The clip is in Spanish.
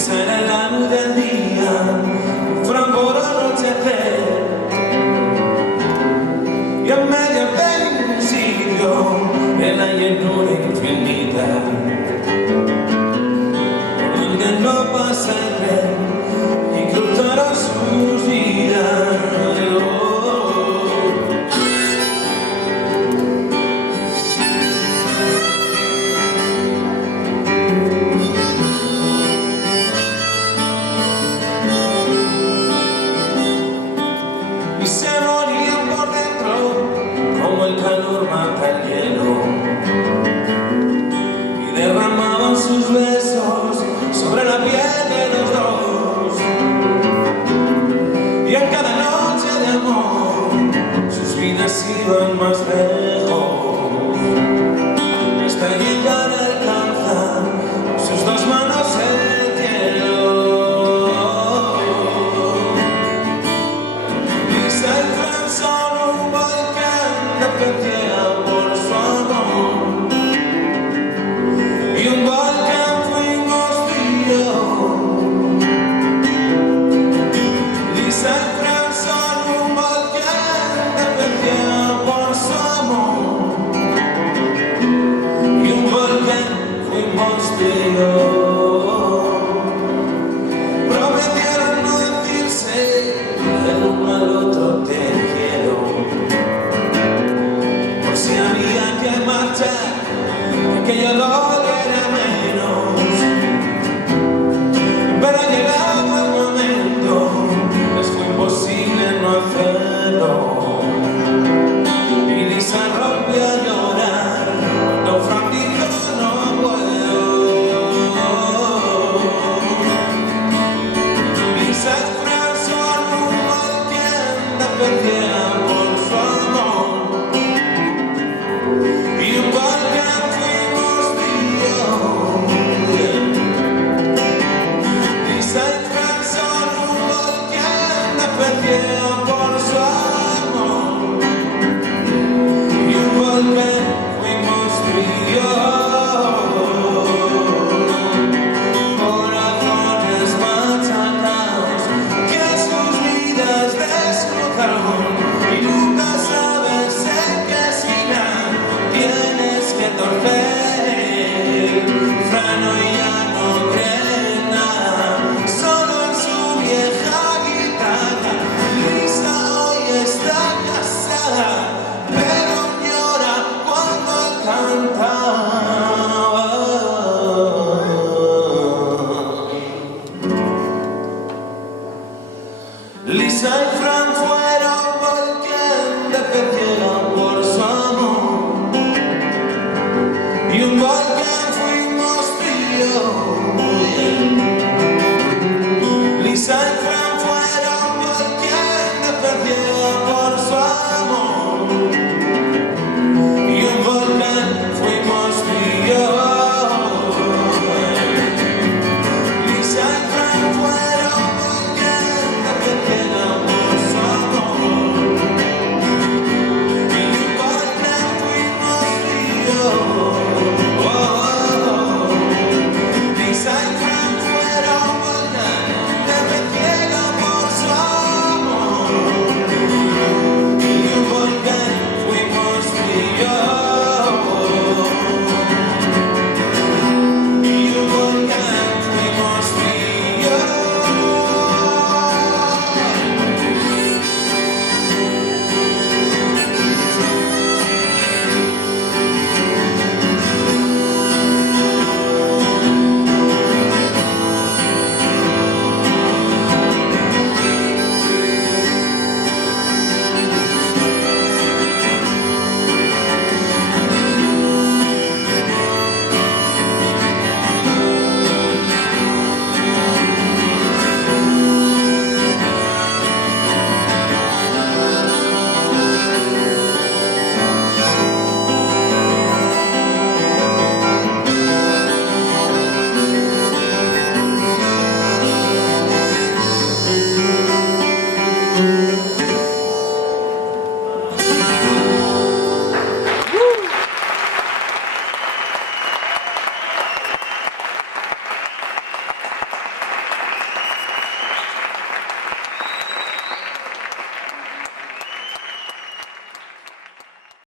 Será la luz del día, fragor anochecer, y en medio del sitio, en la llanura infinita, por donde no pasa el tren y cruzará sus vidas. Y se morían por dentro como el calor mata el hielo, y derramaban sus besos sobre la piel de los dos, y en cada noche de amor sus vidas iban más lejos, hasta llegar a alcanzar sus dos manos el cielo. Solo un volcán de perdía por su amor, y un volcán fuimos tú y yo. Dice el tren, solo un volcán de perdía por su amor, y un volcán fuimos tú y yo. Prometieron no decirse el uno al otro te quiero, por si había que marchar, que yo doliera menos, pero llegado el momento, les fue imposible no hacerlo, y Lisa rompió a llorar, don Fran dijo no puedo. Lisa perdía por su amor, y un volcán fuimos tú y yo. Dice el tren, solo un volcán perdía por su amor, y un volcán fuimos tú y yo. Corazones machacados que sus vidas desnudaron, y nunca sabes en qué esquina tienes que torcer. Frano ya no cree en nada, solo en su vieja guitarra. Lisa hoy está casada, pero llora cuando cantaba. Lisa